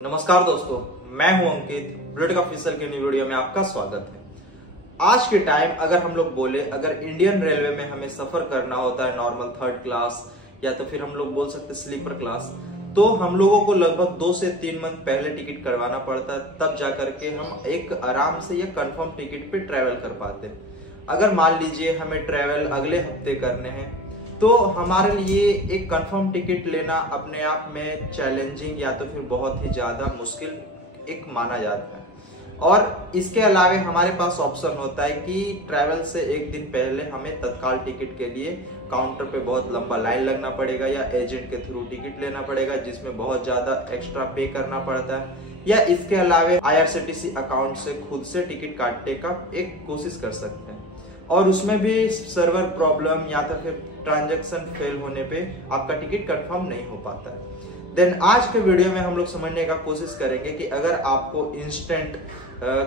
नमस्कार दोस्तों, मैं हूं अंकित। बुलेटिन ऑफिशियल के न्यू वीडियो में आपका स्वागत है। आज के टाइम अगर हम लोग बोले, अगर इंडियन रेलवे में हमें सफर करना होता है नॉर्मल थर्ड क्लास या तो फिर हम लोग बोल सकते हैं स्लीपर क्लास, तो हम लोगों को लगभग 2 से 3 मंथ पहले टिकट करवाना पड़ता है, तब जाकर के हम एक आराम से या कंफर्म टिकट पे ट्रेवल कर पाते हैं। अगर मान लीजिए हमें ट्रेवल अगले हफ्ते करने हैं तो हमारे लिए एक कंफर्म टिकट लेना अपने आप में चैलेंजिंग या तो फिर बहुत ही ज्यादा मुश्किल एक माना जाता है। और इसके अलावे हमारे पास ऑप्शन होता है कि ट्रैवल से एक दिन पहले हमें तत्काल टिकट के लिए काउंटर पे बहुत लंबा लाइन लगना पड़ेगा या एजेंट के थ्रू टिकट लेना पड़ेगा, जिसमें बहुत ज्यादा एक्स्ट्रा पे करना पड़ता है, या इसके अलावे IRCTC अकाउंट से खुद से टिकट काटने का एक कोशिश कर सकते हैं। और उसमें भी सर्वर प्रॉब्लम या तो फिर ट्रांजैक्शन फेल होने पे आपका टिकट कंफर्म नहीं हो पाता है। देन आज के वीडियो में हम लोग समझने का कोशिश करेंगे कि अगर आपको इंस्टेंट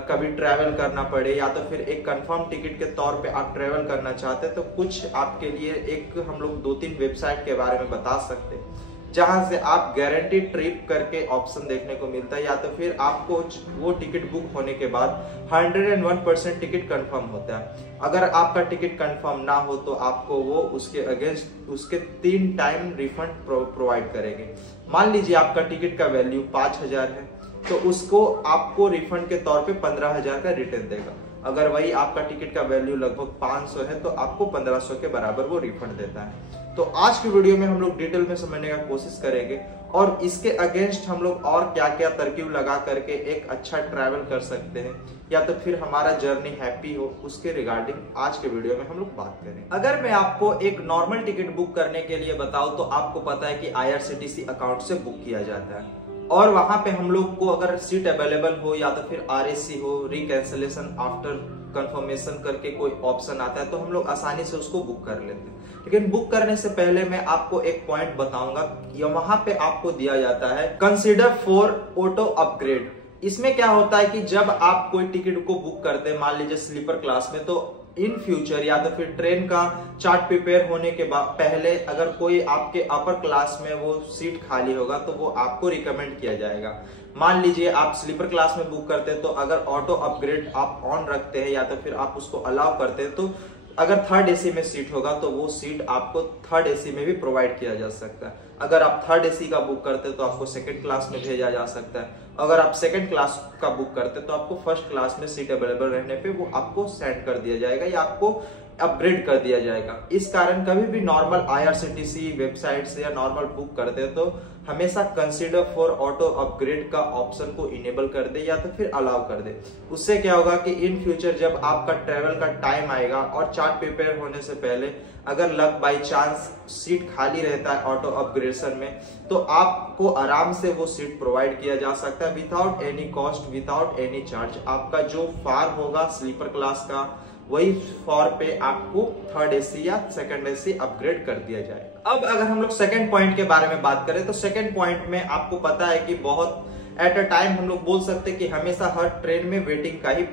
कभी ट्रैवल करना पड़े या तो फिर एक कंफर्म टिकट के तौर पे आप ट्रैवल करना चाहते हैं, तो कुछ आपके लिए एक हम लोग 2-3 वेबसाइट के बारे में बता सकते हैं जहां से आप गारंटी ट्रिप करके ऑप्शन देखने को मिलता है, या तो फिर आपको वो टिकट बुक होने के बाद 101% टिकट कंफर्म होता है। अगर आपका टिकट कंफर्म ना हो तो आपको वो उसके अगेंस्ट उसके 3 टाइम रिफंड प्रोवाइड करेंगे। मान लीजिए आपका टिकट का वैल्यू 5000 है तो उसको आपको रिफंड के तौर पे 15000 का रिटर्न देगा। अगर वही आपका टिकट का वैल्यू लगभग 500 है तो आपको 1500 के बराबर वो रिफंड देता है। तो आज की वीडियो में हम लोग डिटेल में समझने का कोशिश करेंगे और इसके अगेंस्ट हम लोग और क्या क्या तरकीब लगा करके एक अच्छा ट्रैवल कर सकते हैं या तो फिर हमारा जर्नी हैप्पी हो, उसके रिगार्डिंग आज के वीडियो में हम लोग बात करें। अगर मैं आपको एक नॉर्मल टिकट बुक करने के लिए बताऊं तो आपको पता है कि IRCTC अकाउंट से बुक किया जाता है और वहां पे हम लोग को अगर सीट अवेलेबल हो या तो फिर RAC हो, रिकैंसलेशन आफ्टर कंफर्मेशन करके कोई ऑप्शन आता है तो हम लोग आसानी से उसको बुक कर लेते हैं। लेकिन बुक करने से पहले मैं आपको एक पॉइंट बताऊंगा, वहां पे आपको दिया जाता है कंसीडर फॉर ऑटो अपग्रेड। इसमें क्या होता है कि जब आप कोई टिकट को बुक करते हैं, मान लीजिए स्लीपर क्लास में, तो इन फ्यूचर या तो फिर ट्रेन का चार्ट प्रिपेयर होने के बाद पहले अगर कोई आपके अपर क्लास में वो सीट खाली होगा तो वो आपको रिकमेंड किया जाएगा। मान लीजिए आप स्लीपर क्लास में बुक करते हैं तो अगर ऑटो अपग्रेड आप ऑन रखते हैं या तो फिर आप उसको अलाउ करते हैं तो अगर थर्ड AC में सीट होगा तो वो सीट आपको थर्ड AC में भी प्रोवाइड किया जा सकता है। अगर आप थर्ड AC का बुक करते हैं तो आपको सेकंड क्लास में भेजा जा सकता है। अगर आप सेकंड क्लास का बुक करते हैं तो आपको फर्स्ट क्लास में सीट अवेलेबल रहने पे वो आपको सेंड कर दिया जाएगा या आपको अपग्रेड कर दिया जाएगा। इस कारण कभी भी नॉर्मल IRCTC वेबसाइट से या नॉर्मल बुक करते हैं तो हमेशा कंसीडर फॉर ऑटो अपग्रेड का ऑप्शन को इनेबल कर दे या तो फिर अलाउ कर दे। उससे क्या होगा कि इन फ्यूचर जब आपका ट्रेवल का टाइम आएगा और चार्ट प्रिपेयर होने से पहले अगर लक बाई चांस सीट खाली रहता है ऑटो अपग्रेडेशन में तो आपको आराम से वो सीट प्रोवाइड किया जा सकता है without any cost, without any charge. आपका जो फार होगा स्लीपर क्लास का वही फॉर पे आपको थर्ड AC या सेकंड AC अपग्रेड कर दिया जाएगा। अब अगर हम लोग सेकंड पॉइंट के बारे में बात करें तो सेकंड पॉइंट में आपको पता है कि बहुत एट अ टाइम हम लोग बोल सकते हैं कि हमेशा हर ट्रेन में वेटिंग का ही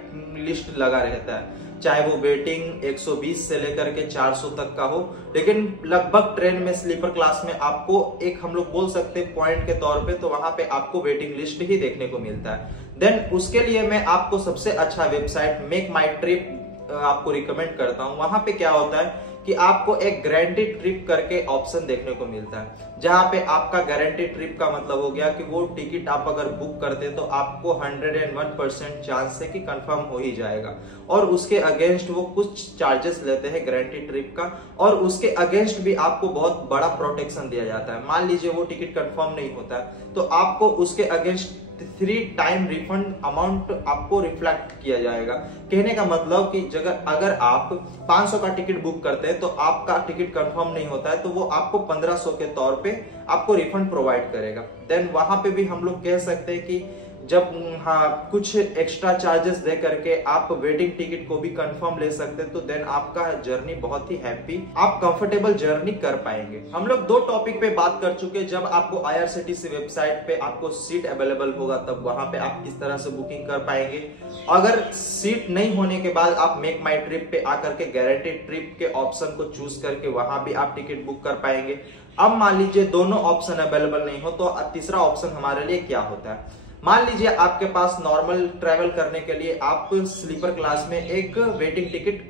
लिस्ट लगा रहता है, चाहे वो वेटिंग 120 से लेकर के 400 तक का हो। लेकिन लगभग ट्रेन में स्लीपर क्लास में आपको एक हम लोग बोल सकते हैं पॉइंट के तौर पे तो वहां पे आपको वेटिंग लिस्ट ही देखने को मिलता है। देन उसके लिए मैं आपको सबसे अच्छा वेबसाइट मेक माई ट्रिप आपको रिकमेंड करता हूं। वहां पे क्या होता है कि आपको एक गारंटीड ट्रिप करके ऑप्शन देखने को मिलता है, जहां पे आपका गारंटीड ट्रिप का मतलब हो गया कि वो टिकट आप अगर बुक करते हैं तो आपको 101% चांस है कि कंफर्म हो ही जाएगा और उसके अगेंस्ट वो कुछ चार्जेस लेते हैं गारंटीड ट्रिप का और उसके अगेंस्ट भी आपको बहुत बड़ा प्रोटेक्शन दिया जाता है। मान लीजिए वो टिकट कंफर्म नहीं होता है तो आपको उसके अगेंस्ट 3 टाइम रिफंड अमाउंट आपको रिफ्लेक्ट किया जाएगा। कहने का मतलब कि अगर आप 500 का टिकट बुक करते हैं तो आपका टिकट कंफर्म नहीं होता है तो वो आपको 1500 के तौर पे आपको रिफंड प्रोवाइड करेगा। देन वहां पे भी हम लोग कह सकते हैं कि जब कुछ एक्स्ट्रा चार्जेस दे करके आप वेटिंग टिकट को भी कंफर्म ले सकते हैं तो देन आपका जर्नी बहुत ही हैप्पी, आप कंफर्टेबल जर्नी कर पाएंगे। हम लोग 2 टॉपिक पे बात कर चुके हैं। जब आपको IRCTC वेबसाइट पे आपको सीट अवेलेबल होगा तब वहां पे आप किस तरह से बुकिंग कर पाएंगे। अगर सीट नहीं होने के बाद आप मेक माई ट्रिप पे आकर के गारंटीड ट्रिप के ऑप्शन को चूज करके वहां भी आप टिकट बुक कर पाएंगे। अब मान लीजिए दोनों ऑप्शन अवेलेबल नहीं हो तो तीसरा ऑप्शन हमारे लिए क्या होता है। मान लीजिए आपके पास नॉर्मल ट्रेवल करने के लिए आप स्लीपर क्लास में एक वेटिंग टिकट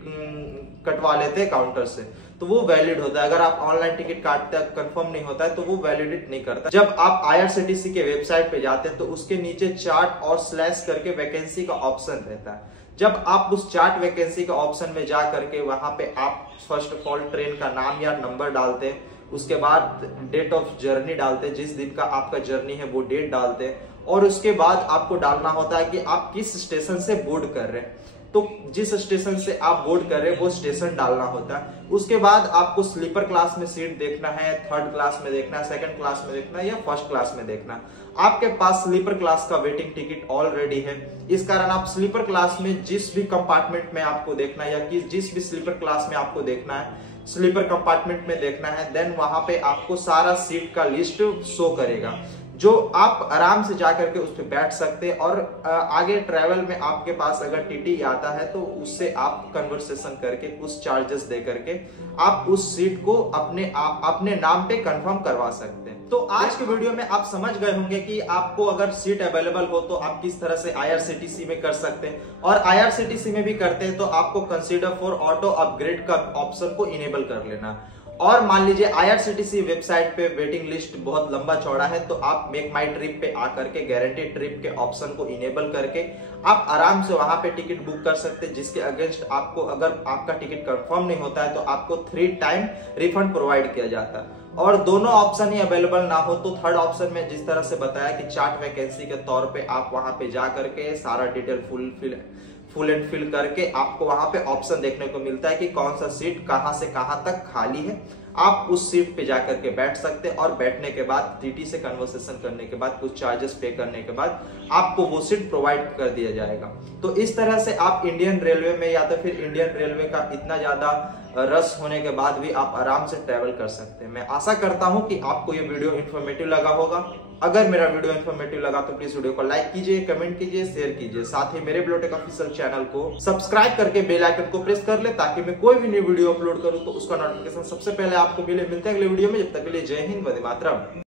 कटवा लेते हैं काउंटर से, तो वो वैलिड होता है। अगर आप ऑनलाइन टिकट काटते हैं कंफर्म नहीं होता है तो वो वैलिडेट नहीं करता। जब आप IRCTC के वेबसाइट पे जाते हैं तो उसके नीचे चार्ट और स्लैश करके वैकेंसी का ऑप्शन रहता है। जब आप उस चार्ट वैकेंसी का ऑप्शन में जा करके वहां पे आप फर्स्ट ऑफ ऑल ट्रेन का नाम या नंबर डालते हैं, उसके बाद डेट ऑफ जर्नी डालते हैं, जिस दिन का आपका जर्नी है वो डेट डालते हैं, और उसके बाद आपको डालना होता है कि आप किस स्टेशन से बोर्ड कर रहे हैं। तो जिस स्टेशन से आप बोर्ड कर रहे हैं वो स्टेशन डालना होता है। उसके बाद आपको स्लीपर क्लास में सीट देखना है, थर्ड क्लास में देखना है, सेकंड क्लास में देखना है या फर्स्ट क्लास में देखना है। आपके पास स्लीपर क्लास का वेटिंग टिकट ऑलरेडी है, इस कारण आप स्लीपर क्लास में जिस भी कंपार्टमेंट में आपको देखना है या जिस भी स्लीपर क्लास में आपको देखना है, स्लीपर कंपार्टमेंट में देखना है, देन वहां पे आपको सारा सीट का लिस्ट शो करेगा, जो आप आराम से जाकर के उस पर बैठ सकते हैं। और आगे ट्रैवल में आपके पास अगर टीटी आता है तो उससे आप कन्वर्सेशन करके कुछ चार्जेस दे करके आप उस सीट को अपने नाम पे कंफर्म करवा सकते हैं। तो आज के वीडियो में आप समझ गए होंगे कि आपको अगर सीट अवेलेबल हो तो आप किस तरह से IRCTC में कर सकते हैं, और IRCTC में भी करते हैं तो आपको कंसीडर फॉर ऑटो अपग्रेड का ऑप्शन को इनेबल कर लेना। और मान लीजिए IRCTC वेबसाइट पे वेटिंग लिस्ट बहुत लंबा चौड़ा है तो आप मेक माई ट्रिप पे आकर के गारंटेड ट्रिप के ऑप्शन को इनेबल करके आप आराम से वहां पे टिकट बुक कर सकते हैं, जिसके अगेंस्ट आपको अगर आपका टिकट कंफर्म नहीं होता है तो आपको 3 टाइम रिफंड प्रोवाइड किया जाता है। और दोनों ऑप्शन ही अवेलेबल ना हो तो थर्ड ऑप्शन में जिस तरह से बताया कि चार्ट वैकेंसी के तौर पे आप वहां पे जा करके सारा डिटेल फुल एंड फिल करके आपको वहां पे ऑप्शन देखने को मिलता है कि कौन सा सीट कहां से कहां तक खाली है। आप उस सीट पे जाकर के बैठ सकते हैं और बैठने के बाद टीटी से कन्वर्सेशन करने के बाद कुछ चार्जेस पे करने के बाद आपको वो सीट प्रोवाइड कर दिया जाएगा। तो इस तरह से आप इंडियन रेलवे में या तो फिर इंडियन रेलवे का इतना ज्यादा रश होने के बाद भी आप आराम से ट्रेवल कर सकते हैं। मैं आशा करता हूं कि आपको ये वीडियो इन्फॉर्मेटिव लगा होगा। अगर मेरा वीडियो इन्फॉर्मेटिव लगा तो प्लीज वीडियो को लाइक कीजिए, कमेंट कीजिए, शेयर कीजिए। साथ ही मेरे ब्लूटेक ऑफिशियल चैनल को सब्सक्राइब करके बेल आइकन को प्रेस कर ले ताकि मैं कोई भी न्यू वीडियो अपलोड करूं तो उसका नोटिफिकेशन सबसे पहले आपको मिले। मिलते हैं अगले वीडियो में, जब तक के लिए जय हिंद, वंदे मातरम।